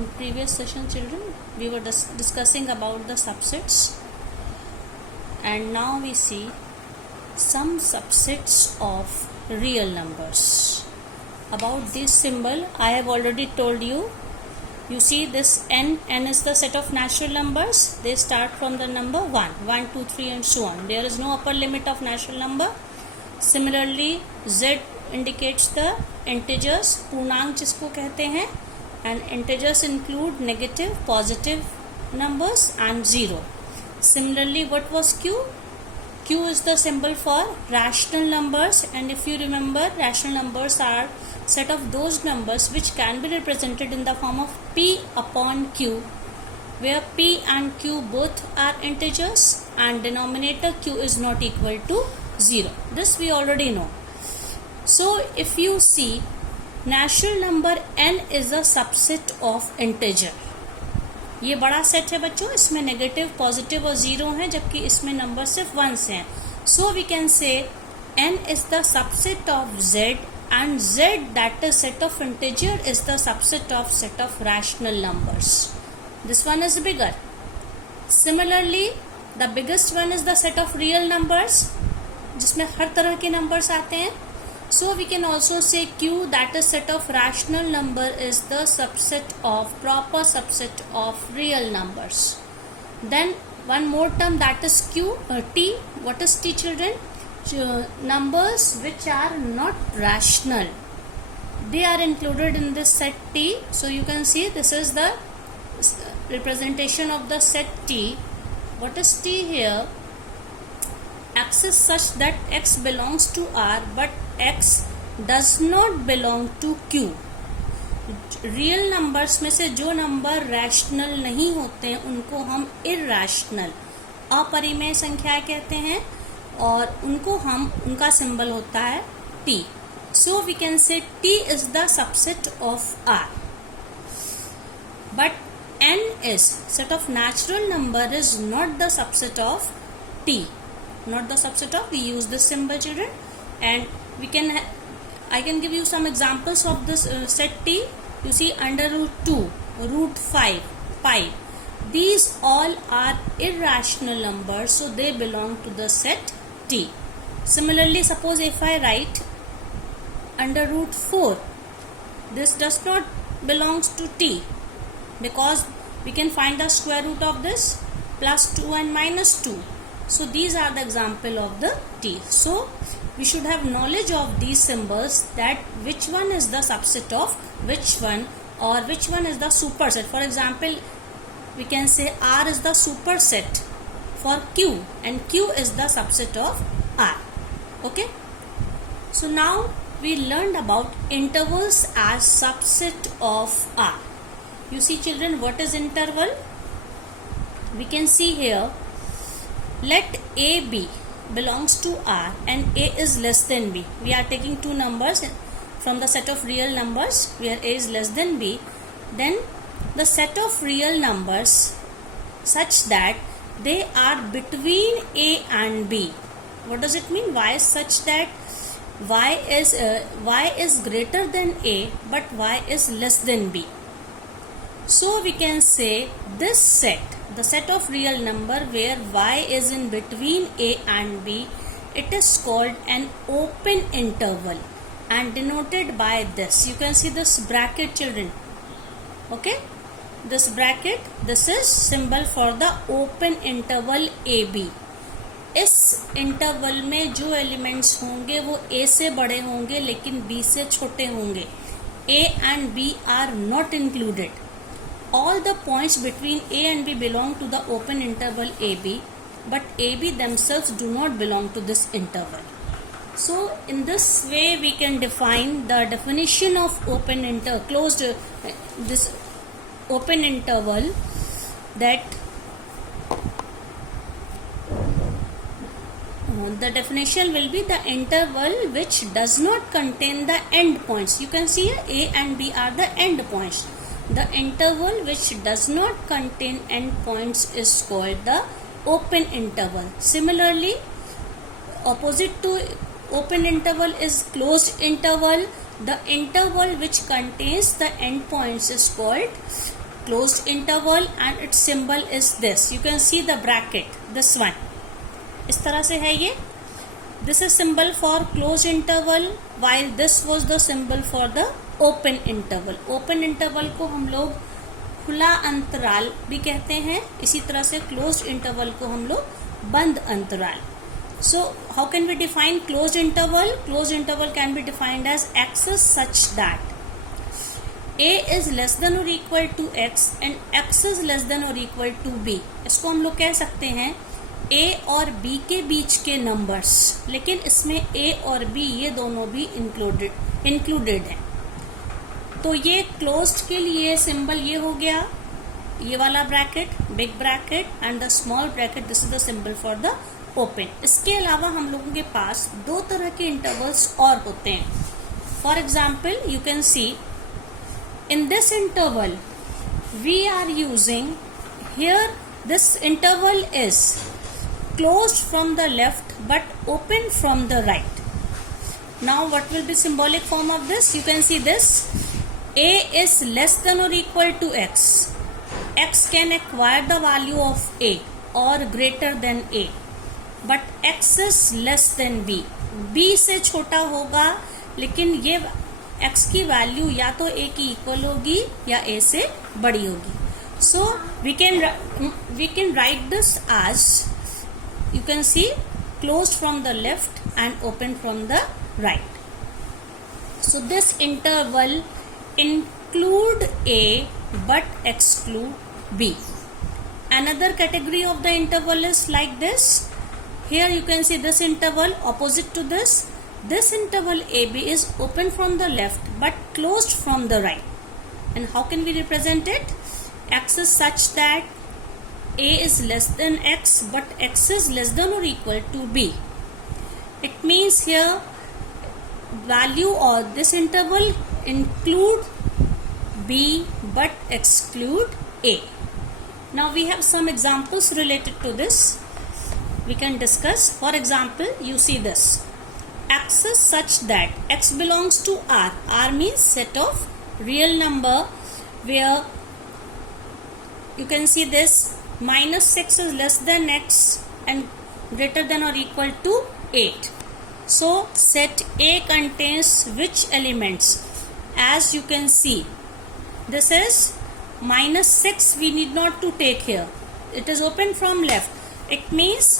In previous session, children, we were discussing about the subsets, and now we see some subsets of real numbers. About this symbol, I have already told you. You see this n is the set of natural numbers. They start from the number 1, 1, 2, 3 and so on. There is no upper limit of natural number. Similarly, z indicates the integers, पूर्णांक जिसको कहते हैं, and integers include negative, positive numbers and 0. Similarly, what was q? Q is the symbol for rational numbers, and if you remember, rational numbers are set of those numbers which can be represented in the form of p upon q, where p and q both are integers and denominator q is not equal to 0. This we already know. So if you see, natural number n is a subset of integer. ये बड़ा set है बच्चों, इसमें negative, positive और 0 हैं, जबकि इसमें number सिर्फ 1 हैं. So we can say n is the subset of z, and z, that is set of integer, is the subset of set of rational numbers. This one is bigger. Similarly, the biggest one is the set of real numbers, जिसमें हर तरह के numbers आते हैं. So we can also say q, that is set of rational number, is the subset of proper subset of real numbers. Then one more term, that is q, t. What is t, children? Numbers which are not rational, they are included in this set t. So you can see this is the representation of the set t. What is t here? X is such that x belongs to R, but x does not belong to Q. Real numbers में से जो number rational नहीं होते हैं उनको हम irrational, अपरिमेय संख्याएं कहते हैं, और उनका सिंबल होता है t. So we can say t is the subset of R. But n is set of natural number, is not the subset of t. Not the subset of, we use this symbol, children, and we can I can give you some examples of this set t. You see, under root 2, root 5, pi, these all are irrational numbers, so they belong to the set t. Similarly, suppose if I write under root 4, this does not belongs to t, because we can find the square root of this, plus 2 and minus 2. So these are the example of the t. So we should have knowledge of these symbols, that which one is the subset of which one, or which one is the superset. For example, we can say R is the superset for Q, and Q is the subset of R. Okay. So now we learned about intervals as subset of R. You see, children, what is interval? We can see here, let a b belongs to R and a is less than b. We are taking two numbers from the set of real numbers where a is less than b. Then the set of real numbers such that they are between a and b. What does it mean? Y is such that y is greater than a, but y is less than b. So we can say this set, the set of real number where y is in between a and b, it is called an open interval and denoted by this. You can see this bracket, children. Okay, this bracket, this is symbol for the open interval AB. इस interval में जो elements होंगे वो a से बड़े होंगे लेकिन b से छोटे होंगे. a and b are not included. All the points between a and b belong to the open interval AB, but AB themselves do not belong to this interval. So in this way we can define the definition of this open interval, that the definition will be the interval which does not contain the end points. You can see here a and b are the end points. The interval which does not contain endpoints is called the open interval. Similarly, opposite to open interval is closed interval. The interval which contains the endpoints is called closed interval and its symbol is this. You can see the bracket, this one. इस तरह से है ये. This is symbol for closed interval while this was the symbol for the open interval. Open interval को हम लोग खुला अंतराल भी कहते हैं. इसी तरह से closed interval को हम लोग बंद अंतराल. So how can we define closed interval? Closed interval can be defined as x is such that a is less than or equal to x and x is less than or equal to b. इसको हम लोग कह सकते हैं a और b के बीच के numbers, लेकिन इसमें a और b ये दोनों भी इंक्लूडेड हैं. तो ये क्लोज्ड के लिए सिंबल ये हो गया, ये वाला bracket, big bracket and the small bracket. This is the symbol for the open. इसके अलावा हम लोगों के पास दो तरह के इंटरवल्स और होते हैं. For example you can C in this interval we are using here, this interval is closed from the left but open from the right. Now what will be symbolic form of this? You can see this, a is less than or equal to x. X can acquire the value of a or greater than a, but x is less than b. b से छोटा होगा, लेकिन ये x की value या तो a की equal होगी या a से बड़ी होगी. So we can write this as, you can see, closed from the left and open from the right. So this interval include a but exclude b. Another category of the interval is like this. Here you can see this interval opposite to this. This interval AB is open from the left but closed from the right. And how can we represent it? X is such that A is less than X but X is less than or equal to B. It means here value or this interval include B but exclude A. Now we have some examples related to this. We can discuss. For example, you see this. X is such that x belongs to R. R means set of real number where you can see this minus 6 is less than x and greater than or equal to 8. So set A contains which elements? As you can see, this is minus 6, we need not to take here. It is open from left. It means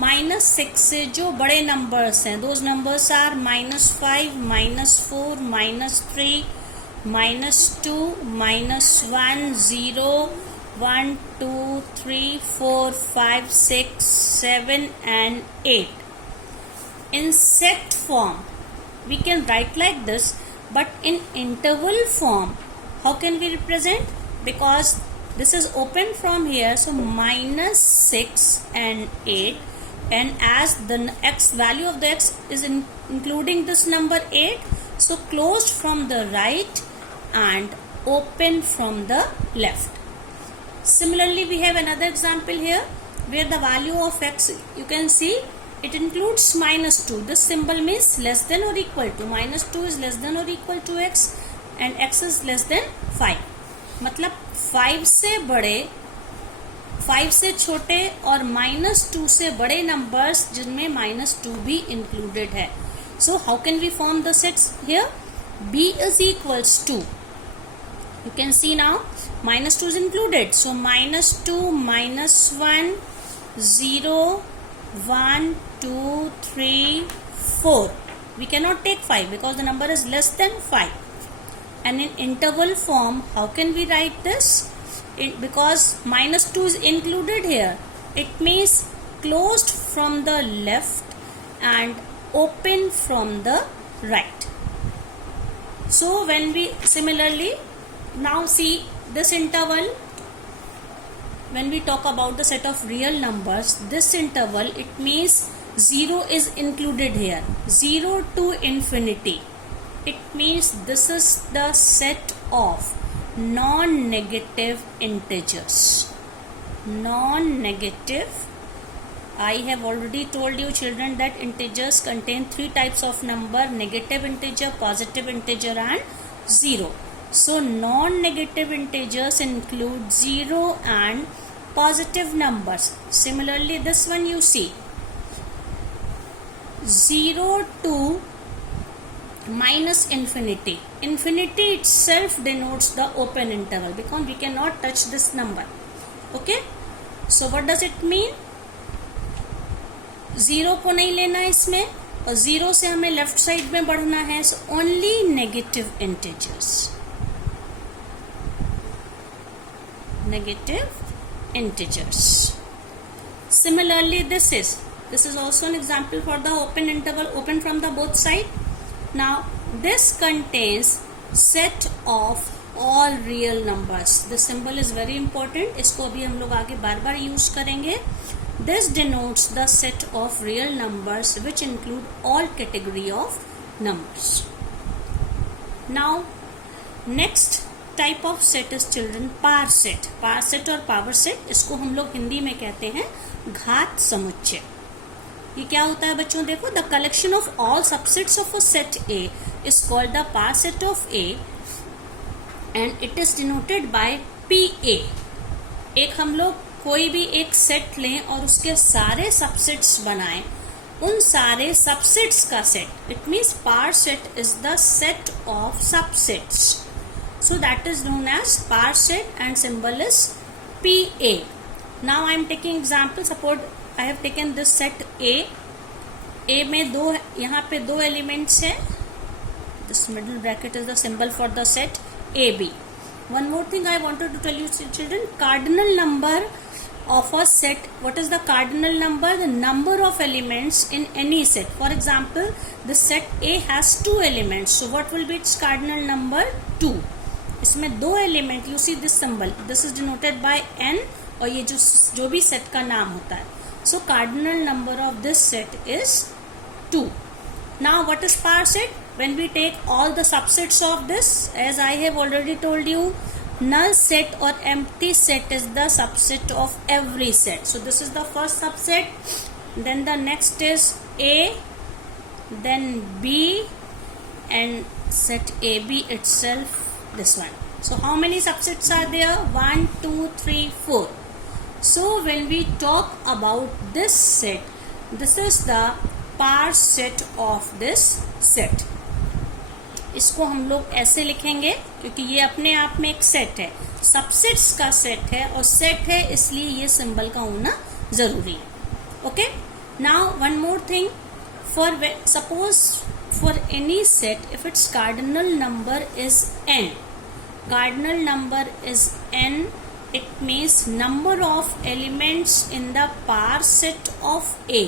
minus 6 से जो बड़े numbers हैं, those numbers are -5, -4, -3, -2, -1, 0, 1, 2, 3, 4, 5, 6, 7 and 8. In set form we can write like this, but in interval form how can we represent? Because this is open from here, so -6 and 8, and as the x value of the x is including this number 8, so closed from the right and open from the left. Similarly, we have another example here where the value of x, you can see it includes -2. This symbol means less than or equal to. -2 is less than or equal to x and x is less than 5. मतलब 5 से बड़े, 5 से छोटे और -2 से बड़े numbers जिनमें -2 भी इंक्लूडेड है. So how can we form the sets here? b is equals to, you can see now -2 is included, so -2, -1, 0, 1, 2, 3, 4. We cannot take 5 because the number is less than 5. And in interval form, how can we write this? Because -2 is included here, it means closed from the left and open from the right. So when we similarly now see this interval, when we talk about the set of real numbers, this interval, it means 0 is included here, 0 to infinity. It means this is the set of non-negative integers. Non-negative, I have already told you children that integers contain 3 types of number: negative integer, positive integer and 0. So non-negative integers include 0 and positive numbers. Similarly, this one you see 0 to minus infinity. Infinity itself denotes the open interval because we cannot touch this number. Okay, so what does it mean? 0 को नहीं लेना है इसमें, और 0 से हमें left side में बढ़ना है. So only negative integers. Negative integers. Similarly, this is also an example for the open interval, open from the both side. Now this contains set of all real numbers. This symbol is very important. इसको अभी हम लोग आगे बार बार use करेंगे. This denotes the set of real numbers which include all category of numbers. Now next type of set is children power set. Power set और power set, इसको हम लोग हिंदी में कहते हैं घात समुच्चय. ये क्या होता है बच्चों? देखो, the collection of all subsets of a set A is called the power set of A and it is denoted by P A. एक हम लोग कोई भी एक सेट लें और उसके सारे सबसेट्स बनाएं, उन सारे सबसेट्स का set. It means power set is the set of subsets. So that is known as par set and symbol is PA. Now I am taking example. Suppose I have taken this set A. A में दो, यहाँ पे दो elements हैं. This middle bracket is the symbol for the set AB. One more thing I wanted to tell you children, cardinal number of a set. What is the cardinal number? The number of elements in any set. For example, the set A has 2 elements. So what will be its cardinal number? 2. इसमें दो element. You see this symbol, this is denoted by N, और ये जो भी set का नाम होता है. So cardinal number of this set is 2. Now what is power set? When we take all the subsets of this, as I have already told you, null set or empty set is the subset of every set. So this is the first subset, then the next is A, then B, and set AB itself, this one. So how many subsets are there? 1, 2, 3, 4. So when we talk about this set, this is the par set of this set. इसको हम लोग ऐसे लिखेंगे क्योंकि ये अपने आप में एक सेट है, सबसेट्स का सेट है, और सेट है इसलिए ये सिंबल का होना जरूरी है. Okay, now one more thing. For suppose for any set, if its cardinal number is n, cardinal number is n, it means number of elements in the par set of A.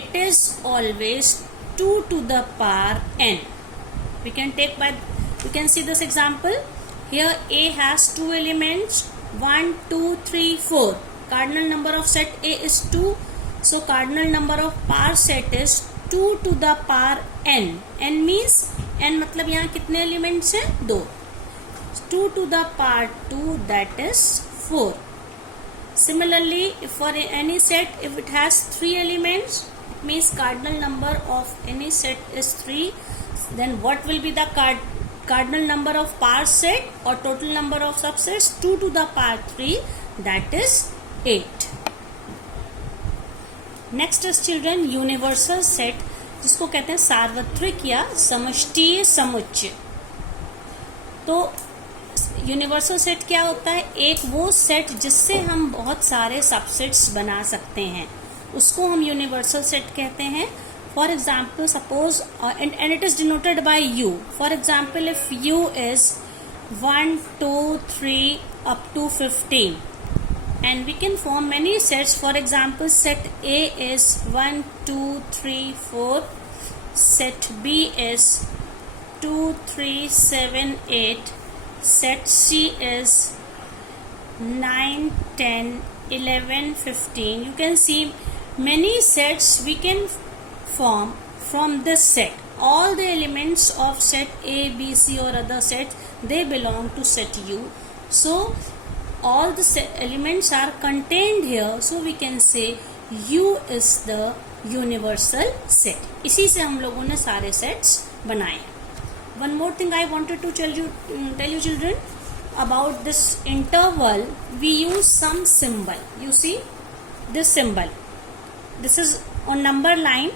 It is always 2 to the power n. We can see this example. Here A has 2 elements, 1, 2, 3, 4. Cardinal number of set A is 2. So cardinal number of par set is 2 to the power n. n means n मतलब यहाँ कितने elements हैं? 2. 2 to the power 2, that is 4. Similarly, if for any set, if it has 3 elements, it means cardinal number of any set is 3. Then what will be the cardinal number of par set or total number of subsets? 2 to the power 3, that is 8. Next is children universal set, जिसको कहते हैं सार्वत्रिक या समष्टीय समुच्चय. तो universal set क्या होता है? एक वो सेट जिससे हम बहुत सारे सबसेट्स बना सकते हैं, उसको हम यूनिवर्सल सेट कहते हैं. For example, suppose and it is denoted bye you. For example, if you is 1, 2, 3 up to 15. And we can form many sets. For example, set A is 1, 2, 3, 4. Set B is 2, 3, 7, 8. Set C is 9, 10, 11, 15. You can see many sets we can form from this set. All the elements of set A, B, C or other sets, they belong to set U. So all the elements are contained here, so we can say U is the universal set. इसी से हम लोगों ने सारे sets बनाए. one more thing I wanted to tell you children about this interval. We use some symbol. You see this symbol, this is on number line.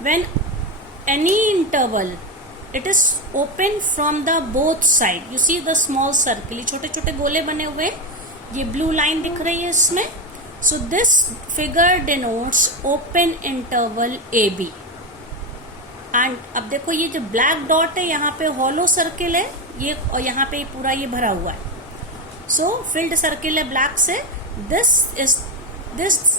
When any interval, it is open from the both side. You see the small circle, ये छोटे छोटे गोले बने हुए, ये blue line दिख रही है इसमें. So this figure denotes open interval AB. And अब देखो ये जो ब्लैक डॉट है, यहाँ पे हॉलो सर्किल है ये, और यहाँ पे पूरा ये भरा हुआ है. सो फिल्ड सर्किल है ब्लैक से. This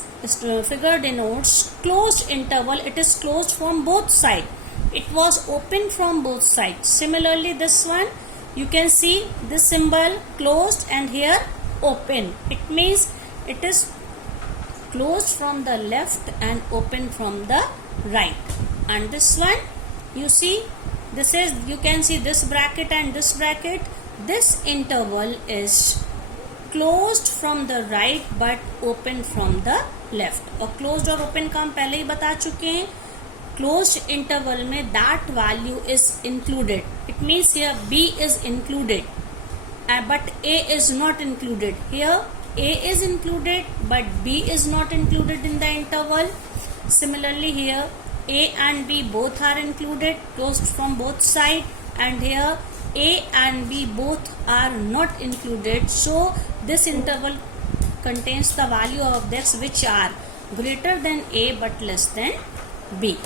figure denotes closed interval. It is closed from both sides. It was open from both sides. Similarly, this one, you can see this symbol closed and here open. It means it is closed from the left and open from the right. And this one, you see, this is, you can see this bracket and this bracket. This interval is closed from the right but open from the left. और closed और open का हम पहले ही बता चुके हैं. Closed interval में that value is included. It means here B is included, but A is not included. Here A is included but B is not included in the interval. Similarly here A and B both are included, closed from both sides, and here A and B both are not included. So this interval contains the value of x which are greater than A but less than B.